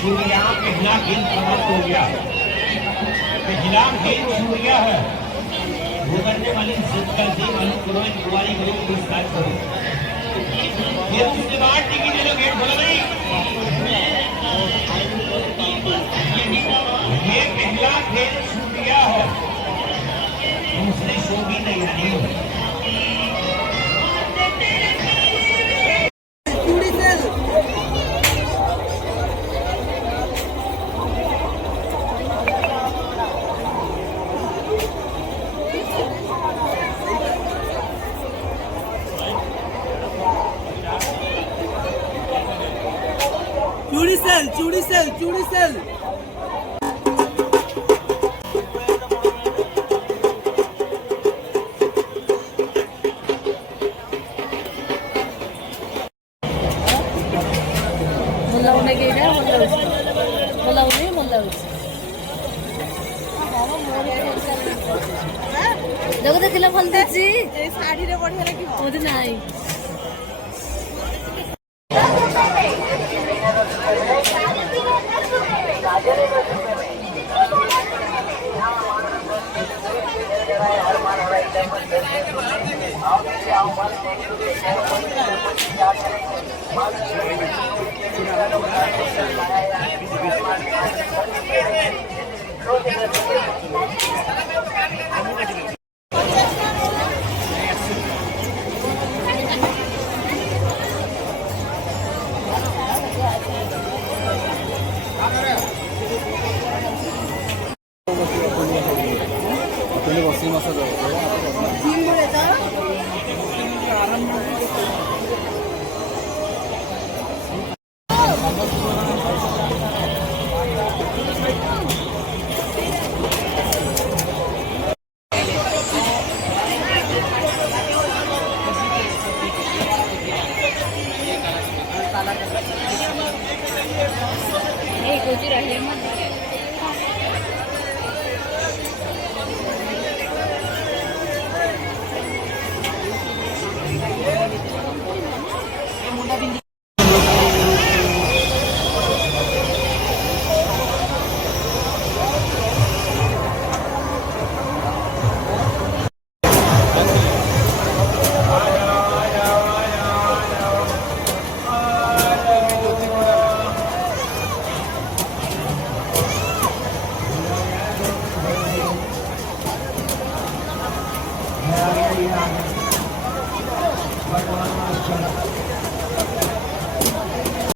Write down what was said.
छूट गया, पहला गेंद समाप्त हो गया, पहला गेंद छूट गया है। भूगर्भ वाली जिद कर दी, मालूम करो इन कुमारी को पुरस्कार करो। ये उसके बाद टिकट ले लो, गेट खोलो भाई। ये पहला खेल छूट गया है, दूसरे शो की तैयारी हो। चूड़ी सेल मुलाउने गेला मुलाउने देखो देखिला भल देछि ए साड़ी रे बढ़िया लागिबो ओदे नाही Hey, go to the